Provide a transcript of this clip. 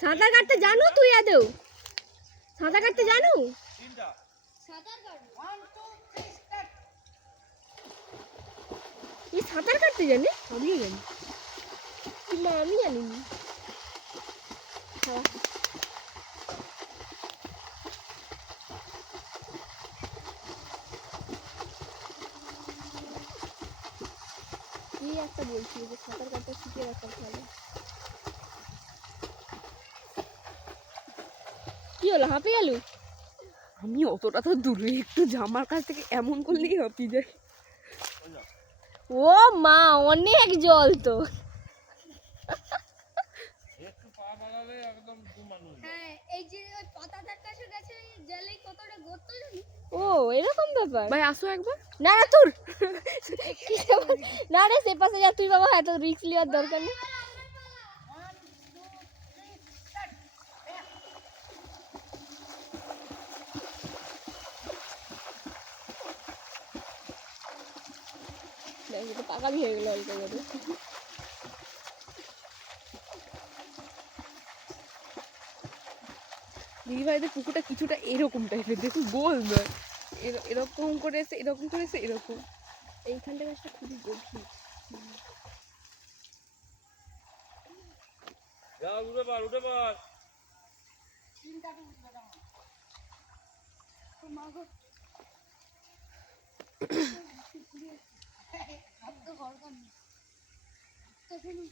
সাঁতার কাটতে জানো তুই আদৌ? সাঁতার কাটতে জানো? এই সাঁতার কাটতে জানে? আমিও জানি। মা আমি জানিনি। কি একটা বলছি যে সাঁতার কাটতে শিখে রাখার ভালো। কি হলো, হাঁপিয়ে গেল? আমি অতটা তো দূরে, একটু জামার কাছ থেকে এমন করলেই হাঁপিয়ে যায়। ও মা, অনেক জল তো। একটু পা বাড়ালে একদম ঘুমানো। হ্যাঁ, এই যে ওই পাতাটার কাছে গেছে জলে কতটা গর্ত জানি। ও এরকম ব্যাপার। ভাই আসো একবার। না না তোর না রে, সে পাশে যা তুই। বাবা এত রিস্ক নেওয়ার দরকার নেই। পাকামি হয়ে গেল অল্প করে। দিদিভাইদের পুকুরটা কিছুটা এরকম টাইপের, দেখুন গোল নয়, এরকম করে এসে এরকম করে এসে এরকম। এইখানটা গাছটা খুবই গভীর। যা উঠে পার, উঠে পার। চিন্তাটা উঠবে না তো মাগো তো ঘর কাম তো শুনুন